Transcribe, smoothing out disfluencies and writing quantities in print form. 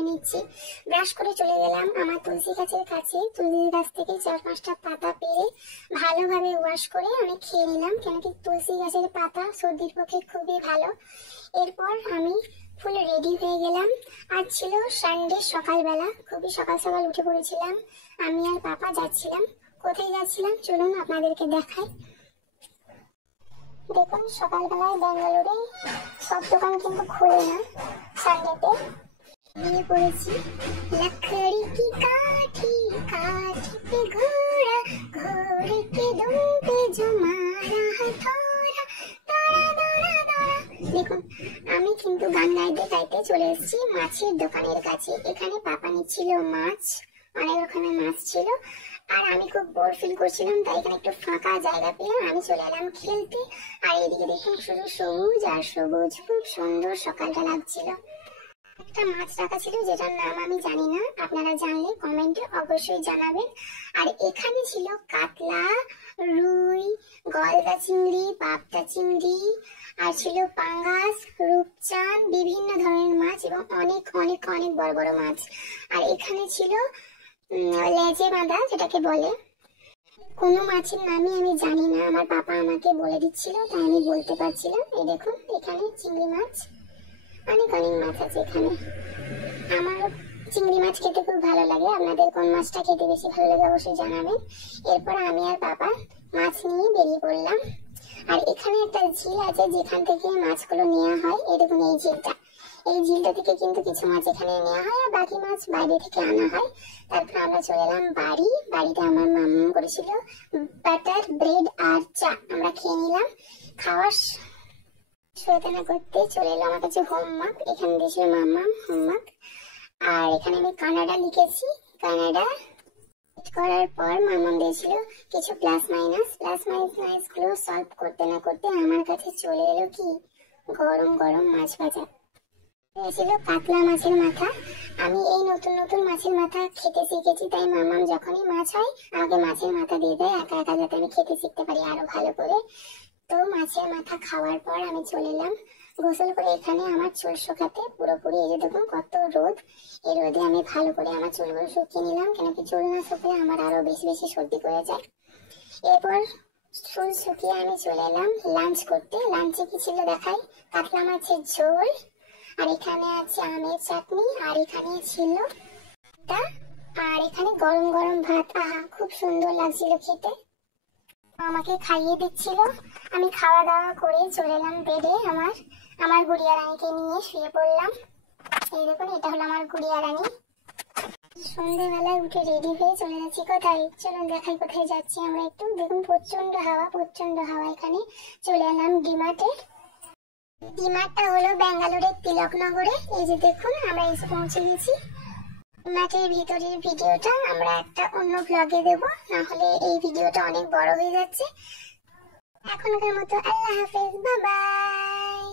করে নিচ্ছি। ব্রাশ করে চলে গেলাম আমার তুলসী গাছের কাছে। তুলসী গাছ থেকে 4-5টা পাতা পেরে ভালোভাবে ওয়াশ করে আমি খেয়ে নিলাম, কেন কি তুলসী গাছের পাতা সর্দির পক্ষে খুবই ভালো। এরপর আমি ফুল রেডি হয়ে গেলাম। আজ ছিল সানডে সকালবেলা, খুবই সকাল সকাল উঠে পড়েছিলাম। আমি আর পাপা যাচ্ছিলাম। কোথায় যাচ্ছিলাম চলুন আপনাদেরকে দেখাই। দেখুন সকালবেলায় ব্যাঙ্গালোরে সব দোকান কিন্তু খোলে না সানডেতে। নিয়ে পড়েছি लकड़ी की काठी, काठी पे घोड़ा, घोड़े के दुम पे जो मारा हथौड़ा, दौड़ा दौड़ा दौड़ा। দেখুন আমি কিন্তু গান গাইতে গাইতে চলে এসেছি মাছের দোকানের কাছে। এখানে পাপা নিচ্ছিল মাছ, অনেক রকমের মাছ ছিল। আর আমি খুব বোর ফিল করছিলাম, তাই এখানে একটু ফাঁকা জায়গা পেলাম, আমি চলে এলাম খেলতে। আর এদিকে দেখুন শুধু সবুজ আর সবুজ, খুব সুন্দর সকালটা লাগছিল। একটা মাছ রাখা ছিল যেটার নাম আমি জানি না, আপনারা জানলে কমেন্টে অবশ্যই জানাবেন। আর এখানে ছিল কাতলা, রুই, গলদা চিংড়ি, পাবদা চিংড়ি, আর ছিল পাঙ্গাস, রূপচাঁদ, বিভিন্ন ধরনের মাছ এবং অনেক অনেক অনেক বড় বড় মাছ। আর এখানে ছিল লেজে বাঁধা, যেটাকে বলে। কোনো মাছের নামই আমি জানি না, আমার পাপা আমাকে বলে দিচ্ছিল, তাই আমি বলতে পারছিলাম। এই দেখুন এখানে চিংড়ি মাছ, অনেক অনেক মাছ আছে এখানে। আমার চিংড়ি মাছ খেতে খুব ভালো লাগে, আপনাদের কোন মাছটা খেতে বেশি ভালো লাগে অবশ্যই জানাবেন। এরপর আমি আর পাপা মাছ নিয়ে বেরিয়ে পড়লাম। আর এখানে একটা ঝিল আছে যেখান থেকে মাছগুলো নেওয়া হয়। এই দেখুন এই ঝিলটা, এই ঝিলটা থেকে কিন্তু কিছু মাছ এখানে নেওয়া হয় আর বাকি মাছ বাইরে থেকে আনা হয়। তারপর আমরা চলে এলাম বাড়ি। বাড়িতে আমার মাম্মা করেছিল বাটার ব্রেড আর চা, আমরা খেয়ে নিলাম। খাওয়ার শুরুতে না করতে চলে এলো আমার কাছে হোমওয়ার্ক। এখানে দিয়েছিল মাম্মা হোমওয়ার্ক। আর এখানে আমি কানাডা লিখেছি, কানাডা করার পর মাম্মা দিয়েছিল কিছু প্লাস মাইনাস গুলো সলভ করতে না করতে আমার কাছে চলে এলো কি গরম গরম মাছ ভাজা। ছিল কাতলা মাছের মাথা। আমি এই নতুন নতুন মাছের মাথা খেতে শিখেছি, তাই মামাম যখনই মাছ হয় আমাকে মাছের মাথা দিয়ে দেয় একা একা, যাতে আমি খেতে শিখতে পারি আরো ভালো করে। তো মাছের মাথা খাওয়ার পর আমি চলে এলাম গোসল করে এখানে আমার চুল শুকাতে। পুরোপুরি এই যে দেখুন কত রোদ, এই রোদে আমি ভালো করে আমার চুলগুলো শুকিয়ে নিলাম, কেন কি চুল না শুকিয়ে আমার আরো বেশি বেশি সর্দি করে যায়। এরপর চুল শুকিয়ে আমি চলে এলাম লাঞ্চ করতে। লাঞ্চে কি ছিল দেখাই, কাতলা মাছের ঝোল, আর এখানে আছে আমের চাটনি, আর এখানে ছিল আর এখানে গরম গরম ভাত। আহা খুব সুন্দর লাগছিল খেতে। আমাকে খাইয়ে দিচ্ছিল। আমি খাওয়া দাওয়া করে চলে এলাম বেডে। আমার গুড়িয়া রানীকে নিয়ে শুয়ে পড়লাম। এই দেখুন এটা হলো আমার গুড়িয়া রানী। সন্ধ্যেবেলায় উঠে রেডি হয়ে চলে যাচ্ছি কোথায়, চলুন দেখাই কোথায় যাচ্ছি আমরা একটু। দেখুন প্রচন্ড হাওয়া এখানে। চলে এলাম ডিমার্টে। ডিমার্টটা হলো ব্যাঙ্গালোরের তিলকনগরে। এই যে দেখুন আমরা এসে পৌঁছে গেছি। ডিমার্টের ভিতরের ভিডিওটা আমরা একটা অন্য ব্লগে দেবো, নাহলে এই ভিডিওটা অনেক বড় হয়ে যাচ্ছে। এখনকার মতো আল্লাহ হাফেজ, বাই বাই।